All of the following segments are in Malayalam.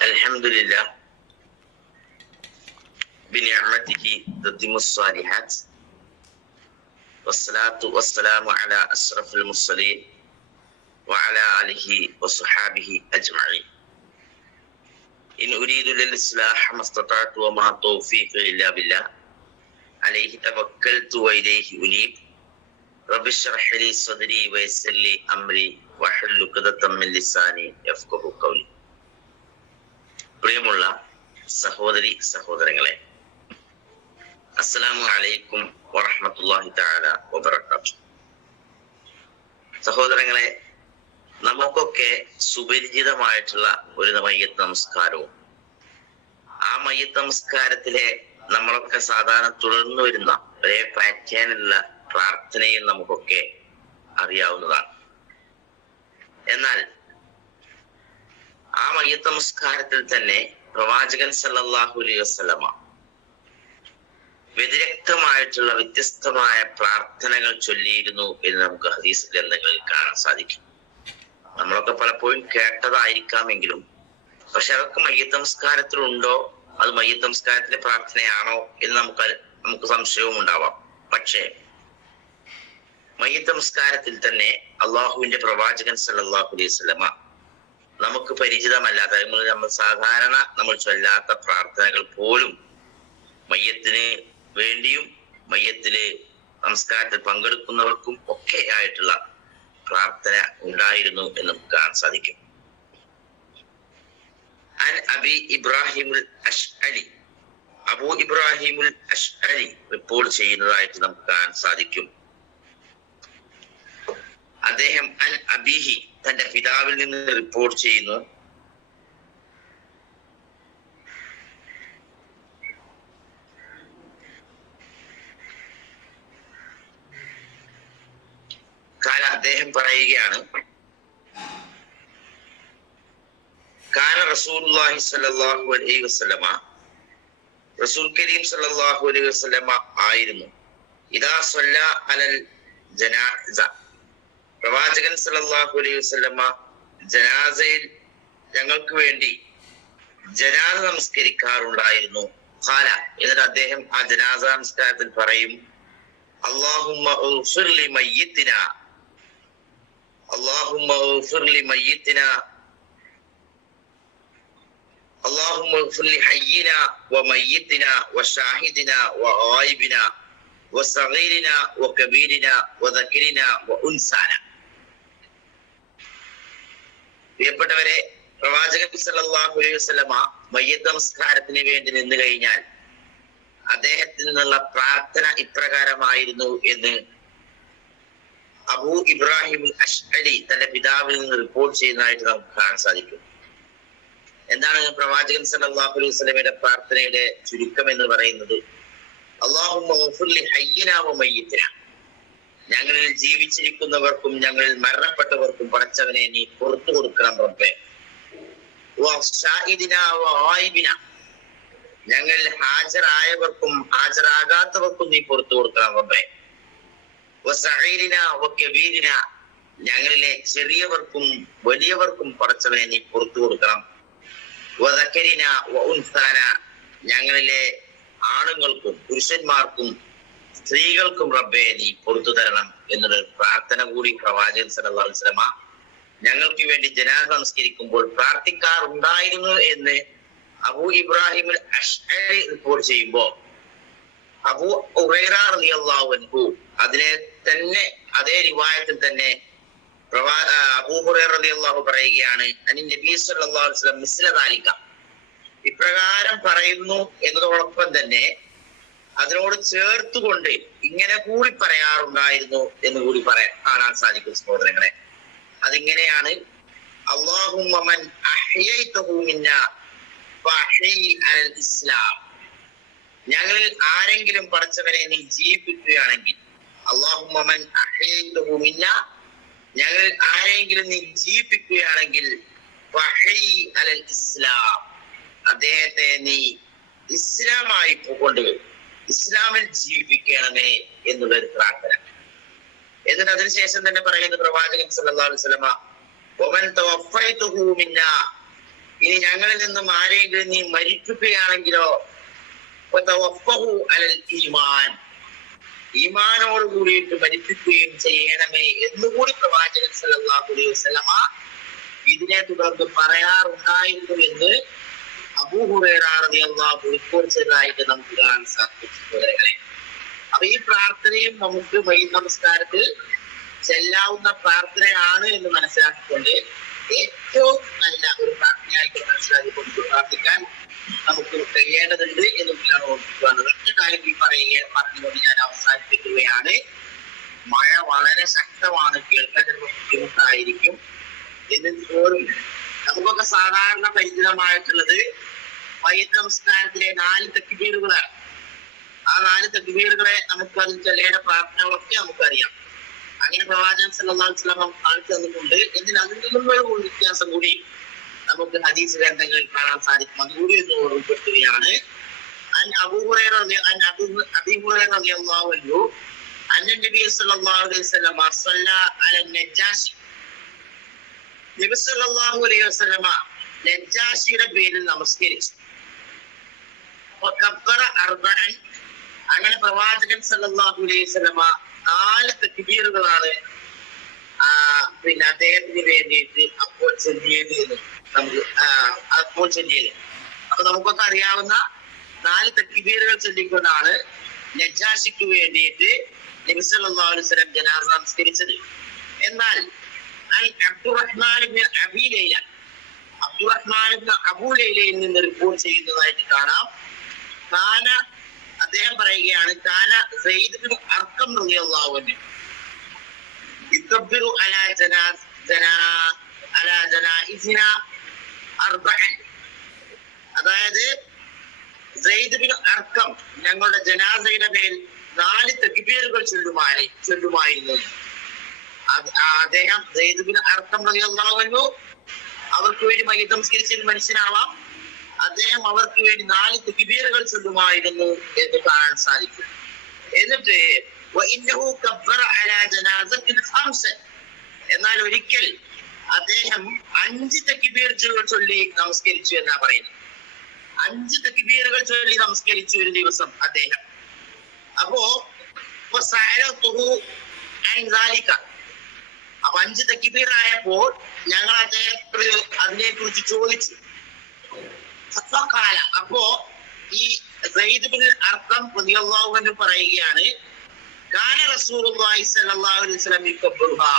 الحمد لله. بنعمته تتم الصالحات. والصلاة والسلام على أشرف المرسلين وعلى آله وصحابه أجمعين. إن أريد للإصلاح ما استطعت وما توفيق إلا بالله عليه توكلت وإليه أنيب. رب اشرح لي صدري ويسر لي أمري واحلل عقدة من لساني يفقه قولي പ്രിയമുള്ള സഹോദരി സഹോദരങ്ങളെ അസ്സലാമു അലൈക്കും വറഹ്മത്തുള്ളാഹി തആല വബറകാതുഹു സഹോദരങ്ങളെ നമുക്കൊക്കെ സുപരിചിതമായിട്ടുള്ള ഒരു മയ്യത്ത് നമസ്കാരവും ആ മയ്യത്ത് നമസ്കാരത്തിലെ നമ്മളൊക്കെ സാധാരണ തുടർന്നു വരുന്ന ഒരേ പാറ്റേണിലുള്ള പ്രാർത്ഥനയും നമുക്കൊക്കെ അറിയാവുന്നതാണ്. എന്നാൽ ആ മയ്യത്ത് നമസ്കാരത്തിൽ തന്നെ പ്രവാചകൻ സല്ലല്ലാഹു അലൈഹി വസല്ലമ വ്യതിരക്തമായിട്ടുള്ള വ്യത്യസ്തമായ പ്രാർത്ഥനകൾ ചൊല്ലിയിരുന്നു എന്ന് നമുക്ക് ഹദീസ് ഗ്രന്ഥങ്ങളിൽ കാണാൻ സാധിക്കും. നമ്മളൊക്കെ പലപ്പോഴും കേട്ടതായിരിക്കാമെങ്കിലും പക്ഷെ അതൊക്കെ മയ്യത്ത് നമസ്കാരത്തിലുണ്ടോ അത് മയ്യത്ത് നമസ്കാരത്തിലെ പ്രാർത്ഥനയാണോ എന്ന് നമുക്ക് നമുക്ക് സംശയവും ഉണ്ടാവാം. പക്ഷേ മയ്യത്ത് നമസ്കാരത്തിൽ തന്നെ അള്ളാഹുവിന്റെ പ്രവാചകൻ സല്ലാഹു അലൈഹി വസല്ലമ. നമുക്ക് പരിചിതമല്ലാത്ത നമ്മൾ സാധാരണ നമ്മൾ ചൊല്ലാത്ത പ്രാർത്ഥനകൾ പോലും മയ്യത്തിന് വേണ്ടിയും മയ്യത്തിൽ നമസ്കാരത്തിൽ പങ്കെടുക്കുന്നവർക്കും ഒക്കെ ആയിട്ടുള്ള പ്രാർത്ഥന ഉണ്ടായിരുന്നു എന്ന് നമുക്ക് കാണാൻ സാധിക്കും. അൻ അബി ഇബ്രാഹിമുൽ അഷ്അലി. അബൂ ഇബ്രാഹിമുൽ അഷ്അലി റിപ്പോർട്ട് ചെയ്യുന്നതായിട്ട് നമുക്ക് കാണാൻ സാധിക്കും. അദ്ദേഹം അൽ അബീഹി തന്റെ പിതാവിൽ നിന്ന് റിപ്പോർട്ട് ചെയ്യുന്നു. കാല അദ്ദേഹം പറയുകയാണ് കാല റസൂലുള്ളാഹി സ്വല്ലല്ലാഹു അലൈഹി വസല്ലമ റസൂൽ കരീം സല്ലല്ലാഹു അലൈഹി വസല്ലമ ആയിരുന്നു. ഇദാ സ്വല്ല അലൽ ജനാസ പ്രവാചകൻ സല്ലല്ലാഹു അലൈഹി വസല്ലമ ജനാസയിൽ ഞങ്ങൾക്ക് വേണ്ടി ജനാസ നമസ്കരിക്കാറുണ്ടായിരുന്നു ഖാല എന്നിട്ട് അദ്ദേഹം ആ ജനാസ നമസ്കാരത്തിൽ പറയും അല്ലാഹുമ്മ ഉഗ്ഫിർ ലി മയ്യിത്തിന അല്ലാഹുമ്മ ഉഗ്ഫിർ ലി മയ്യിത്തിന اللهم اغفر لحينا وميتنا وشاهدنا وغائبنا وصغيرنا وكبيرنا وذكرنا وانسانا പ്രിയപ്പെട്ടവരെ പ്രവാചകൻ സല്ലല്ലാഹു അലൈഹി മയ്യത്ത് നമസ്കാരത്തിന് വേണ്ടി നിന്ന് കഴിഞ്ഞാൽ അദ്ദേഹത്തിൽ നിന്നുള്ള പ്രാർത്ഥന ഇപ്രകാരമായിരുന്നു എന്ന് അബൂ ഇബ്രാഹിം അഷ്അലി തന്റെ പിതാവിൽ നിന്ന് റിപ്പോർട്ട് ചെയ്യുന്നതായിട്ട് നമുക്ക് കാണാൻ സാധിക്കും. എന്താണ് പ്രവാചകൻ സല്ലല്ലാഹു അലൈഹി വസല്ലമയുടെ പ്രാർത്ഥനയുടെ ചുരുക്കം എന്ന് പറയുന്നത്? അള്ളാഹുമ്മ ഞങ്ങളിൽ ജീവിച്ചിരിക്കുന്നവർക്കും ഞങ്ങളിൽ മരണപ്പെട്ടവർക്കും പടച്ചവനെ നീ പുറത്തു കൊടുക്കണം റബ്ബേ. ഞങ്ങൾ ഹാജരായവർക്കും ഹാജരാകാത്തവർക്കും നീ പുറത്തു കൊടുക്കണം റബ്ബേ. ഞങ്ങളിലെ ചെറിയവർക്കും വലിയവർക്കും പടച്ചവനെ നീ പുറത്തു കൊടുക്കണം. ഞങ്ങളിലെ ആണുങ്ങൾക്കും പുരുഷന്മാർക്കും സ്ത്രീകൾക്കും റബ്ബെ നീ പൊറത്തു തരണം എന്നൊരു പ്രാർത്ഥന കൂടി പ്രവാചകൻ വസല്ലമ ഞങ്ങൾക്ക് വേണ്ടി ജനാസ നമസ്കരിക്കുമ്പോൾ പ്രാർത്ഥിക്കാറുണ്ടായിരുന്നു എന്ന് അബു ഇബ്രാഹിം റിപ്പോർട്ട് ചെയ്യുമ്പോ അബൂ അൻഹു അതിനെ തന്നെ അതേ റിവായത്തിൽ തന്നെ പ്രവാ അബൂ ഹുറൈറ റളിയല്ലാഹു പറയുകയാണ് അനി നബി സല്ലല്ലാഹു അലൈഹി വസല്ലം മിസ്ല ദാലിക. ഇപ്രകാരം പറയുന്നു എന്നതോടൊപ്പം തന്നെ അതിനോട് ചേർത്തുകൊണ്ട് ഇങ്ങനെ കൂടി പറയാറുണ്ടായിരുന്നു എന്ന് കൂടി പറയാൻ കാണാൻ സാധിക്കും സഹോദരങ്ങളെ. അതിങ്ങനെയാണ് ഇസ്ലാം. ഞങ്ങളിൽ ആരെങ്കിലും പഠിച്ചവനെ നീ ജീവിപ്പിക്കുകയാണെങ്കിൽ അള്ളാഹുമ്മൻ ഞങ്ങളിൽ ആരെങ്കിലും നീ ജീവിപ്പിക്കുകയാണെങ്കിൽ ഇസ്ലാം. അദ്ദേഹത്തെ നീ ഇസ്ലാമായി കൊണ്ടുവരും ഇസ്ലാമിൽ ജീവിപ്പിക്കണമേ എന്നുള്ളൊരു പ്രാർത്ഥന എന്നിട്ട് അതിനുശേഷം തന്നെ പറയുന്ന പ്രവാചകൻ സല്ലല്ലാഹു അലൈഹി വസല്ലമ "വമൻ തവഫൈതുഹു മിന്നാ" ഇനി ഞങ്ങളിൽ നിന്നും ആരെങ്കിലും നീ മരിക്കുകയാണെങ്കിലോ വതവഫഹു അലൽ ഈമാൻ. ഈമാനോട് കൂടിയിട്ട് മരിപ്പിക്കുകയും ചെയ്യണമേ എന്നുകൂടി പ്രവാചകൻ സല്ലല്ലാഹു അലൈഹി വസല്ലമ ഇതിനെ തുടർന്ന് പറയാറുണ്ടായിരുന്നു എന്ന് ചെയ്തതായിട്ട് നമുക്ക് കാണാൻ സാധിക്കും അപ്പൊ ഈ പ്രാർത്ഥനയും നമുക്ക് വൈ നമസ്കാരത്തിൽ ചെല്ലാവുന്ന പ്രാർത്ഥനയാണ് എന്ന് മനസ്സിലാക്കിക്കൊണ്ട് ഏറ്റവും നല്ല ഒരു പ്രാർത്ഥനയായിട്ട് മനസ്സിലാക്കിക്കൊണ്ട് പ്രാർത്ഥിക്കാൻ നമുക്ക് കഴിയേണ്ടതുണ്ട് എന്നുള്ളതാണ് ഓർമ്മിക്കുകയാണ് ഒറ്റ കാര്യം ഈ പറയുക പറഞ്ഞുകൊണ്ട് ഞാൻ അവസാനിപ്പിക്കുകയാണ്. മഴ വളരെ ശക്തമാണ്. കേൾക്കാൻ ബുദ്ധിമുട്ടായിരിക്കും. എന്നിട്ട് പോലും നമുക്കൊക്കെ സാധാരണ പരിചിതമായിട്ടുള്ളത് വൈദ്യ സംസ്കാരത്തിലെ നാല് തെക്കുപീടുകളാണ് ആ നാല് തെക്കുപീടുകളെ നമുക്ക് അതിൽ ചെല്ലേണ്ട പ്രാർത്ഥനകളൊക്കെ നമുക്കറിയാം. അങ്ങനെ പ്രവാചകൻ സല്ലല്ലാഹു കാണിച്ചു തന്നിട്ടുണ്ട്. എന്നാൽ അതിൽ നിന്നും ഒരു വ്യത്യാസം കൂടി നമുക്ക് ഹദീസ് ഗ്രന്ഥങ്ങളിൽ കാണാൻ സാധിക്കും. അതുകൂടി ഒന്ന് ഓർമ്മപ്പെടുത്തുകയാണ്. നമസ്കരിച്ചു. അർബഅൻ. അങ്ങനെ പ്രവാചകൻ സല്ലല്ലാഹു അലൈഹി വസല്ലമ നാല് തക്ബീറുകളാണ് പിന്നെ അദ്ദേഹത്തിന് വേണ്ടിയിട്ട് അപ്പോൾ ചൊല്ലിയത് നമുക്ക് അപ്പോൾ ചൊല്ലിയത്. അപ്പൊ നമുക്കൊക്കെ അറിയാവുന്ന നാല് തക്ബീറുകൾ ചൊല്ലിക്കൊണ്ടാണ് നജാഷിക്ക് വേണ്ടിയിട്ട് നബി സല്ലല്ലാഹു അലൈഹി വസല്ലം ജനാസ നമസ്കരിച്ചത്. എന്നാൽ അൽ അബ്ദുറഹ്മാൻ ഇബ്നു അബീ ലൈല അബ്ദുറഹ്മാൻ അബൂ ലൈലയിൽ നിന്ന് റിപ്പോർട്ട് ചെയ്യുന്നതായിട്ട് കാണാം. കാന അദ്ദേഹം പറയുകയാണ് കാന സയ്യിദ് അർക്കം റളിയല്ലാഹു അൻഹു. യുക്കബ്ബിറു അലാ ജനാ അലാ ജനാഇസിന അർബഅൻ അതായത് സെയ്ദ് അർക്കം ഞങ്ങളുടെ ജനാസയുടെ മേൽ നാല് തെക്കിപ്പേരുകൾ ചൊല്ലുമായി ചൊല്ലുമായിരുന്നു. അദ്ദേഹം സെയ്ദ് ബിൻ അർക്കം റളിയല്ലാഹു അവർക്ക് വേണ്ടി മയ്യത്ത് സംസ്കരിച്ചിരുന്ന മനുഷ്യനാവാം. അദ്ദേഹം അവർക്ക് വേണ്ടി നാല് തിബീറുകൾ ചൊല്ലുമായിരുന്നു എന്ന് കാണാൻ സാധിക്കും. എന്നിട്ട് എന്നാൽ ഒരിക്കൽ അദ്ദേഹം അഞ്ച് തക്ബീർ ചൊല്ലി നമസ്കരിച്ചു എന്നാ പറയുന്നത്. അഞ്ച് തെക്കിബീറുകൾ ചൊല്ലി നമസ്കരിച്ചു ഒരു ദിവസം അദ്ദേഹം. അപ്പോ. അപ്പൊ അഞ്ച് തക്ബീർ ആയപ്പോൾ ഞങ്ങൾ അദ്ദേഹത്തെ അതിനെ കുറിച്ച് ചോദിച്ചു. ഫഖാല. അപ്പോ ഈ സയ്യിദ് അർത്ഥം അൻഹു പറയുകയാണ് കാന റസൂലുള്ളാഹി സ്വല്ലല്ലാഹു അലൈഹി വസല്ലം യുക്കബ്ബിറുഹാ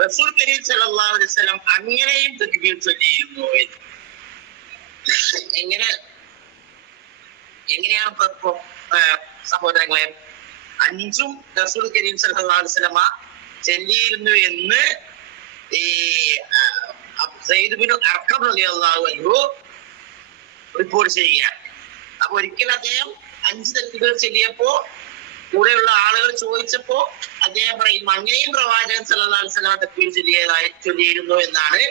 റസൂൽ കരീം സല്ലല്ലാഹു അലൈഹി വസല്ലം അങ്ങനെയും തക്ബീർ ചൊല്ലിയിരുന്നു. എങ്ങനെ എങ്ങനെയാണ് സഹോദരങ്ങളെ അഞ്ചും റസൂൽ കരീം സല്ലല്ലാഹു അലൈഹി വസല്ലമ ചൊല്ലിയിരുന്നു എന്ന് ഈ ആ, അബ് സയ്യിദ് ബിൻ അർക്കം റളിയല്ലാഹു അൻഹു റിപ്പോർട്ട് ചെയ്യുകയാണ് അപ്പൊ ഒരിക്കൽ അദ്ദേഹം അഞ്ച് തെറ്റുകൾ ചെല്ലിയപ്പോ കൂടെയുള്ള ആളുകൾ ചോദിച്ചപ്പോ അദ്ദേഹം പറയും അങ്ങനെയും പ്രവാചകൻ സല്ലല്ലാഹു തക്ബീർ ചൊല്ലിയതായി ചൊല്ലിയിരുന്നു എന്നാണ്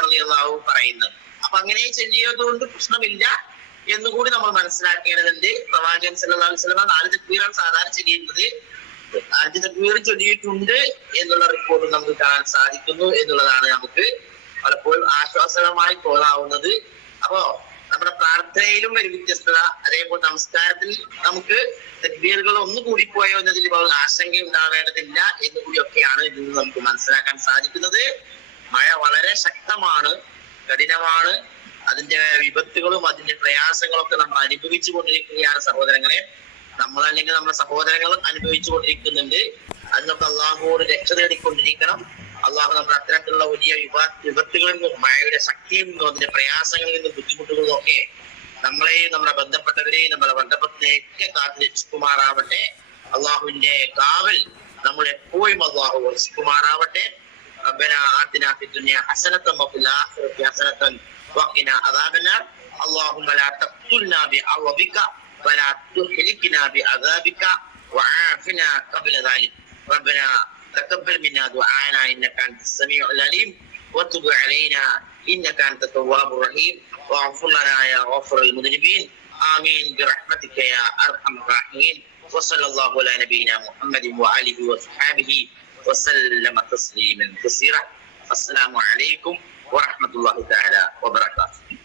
റളിയല്ലാഹു പറയുന്നത്. അപ്പൊ അങ്ങനെ ചൊല്ലിയതുകൊണ്ട് പ്രശ്നമില്ല എന്നുകൂടി നമ്മൾ മനസ്സിലാക്കേണ്ടതുണ്ട് പ്രവാചകൻ സല്ലല്ലാഹു അലൈഹി നാല് തെറ്റുകളാണ് സാധാരണ ചൊല്ലിയിരുന്നത്. അഞ്ച് തെറ്റുകൾ ചൊല്ലിയിട്ടുണ്ട് എന്നുള്ള റിപ്പോർട്ട് നമുക്ക് കാണാൻ സാധിക്കുന്നു എന്നുള്ളതാണ് നമുക്ക് പലപ്പോഴും ആശ്വാസകരമായി തോന്നാവുന്നത്. അപ്പോ നമ്മുടെ പ്രാർത്ഥനയിലും ഒരു വ്യത്യസ്തത. അതേപോലെ നമസ്കാരത്തിൽ നമുക്ക് തക്ബീറുകൾ ഒന്ന് കൂടിപ്പോയോ എന്നതിൽ ആശങ്ക ഉണ്ടാവേണ്ടതില്ല എന്നുകൂടിയൊക്കെയാണ് ഇതിൽ നിന്ന് നമുക്ക് മനസ്സിലാക്കാൻ സാധിക്കുന്നത്. മഴ വളരെ ശക്തമാണ് കഠിനമാണ്. അതിന്റെ വിപത്തുകളും അതിന്റെ പ്രയാസങ്ങളും ഒക്കെ നമ്മൾ അനുഭവിച്ചു കൊണ്ടിരിക്കുകയാണ് സഹോദരങ്ങളെ. നമ്മൾ അല്ലെങ്കിൽ നമ്മുടെ സഹോദരങ്ങൾ അനുഭവിച്ചു കൊണ്ടിരിക്കുന്നുണ്ട്. അത് നമുക്ക് അള്ളാഹുവോട് രക്ഷ തേടിക്കൊണ്ടിരിക്കണം. അള്ളാഹു നമ്മുടെ അത്തരത്തിലുള്ള വലിയ വിപ വിപത്തുകളിൽ നിന്നും മഴയുടെ ശക്തിയിൽ നിന്നും അതിന്റെ പ്രയാസങ്ങളിൽ നിന്നും ബുദ്ധിമുട്ടുകളിലും ഒക്കെ നമ്മളെയും നമ്മുടെ ബന്ധപ്പെട്ടവരെയും നമ്മുടെ ബന്ധപ്പെട്ടതിനെയൊക്കെ കാത്തു രക്ഷിക്കുമാറാവട്ടെ അള്ളാഹുവിന്റെ കാവൽ നമ്മൾ എപ്പോഴും അള്ളാഹു രക്ഷിക്കുമാറാവട്ടെ ربنا آتنا في الدنيا حسنة وفي الآخرة حسنة وقنا عذاب النار اللهم لا تقتلنا بعرضك ولا تهلكنا بعذابك وعافنا قبل ذلك ربنا تقبل منا دعانا إنك أنت السميع العليم. وتب علينا إنك أنت التواب الرحيم. واغفر لنا يا غفر المذنبين. آمين. برحمتك يا أرحم الراحمين. وصلى الله على نبينا محمد وآله وصحبه وسلم تسليما كثيرا. السلام عليكم ورحمة الله تعالى وبركاته.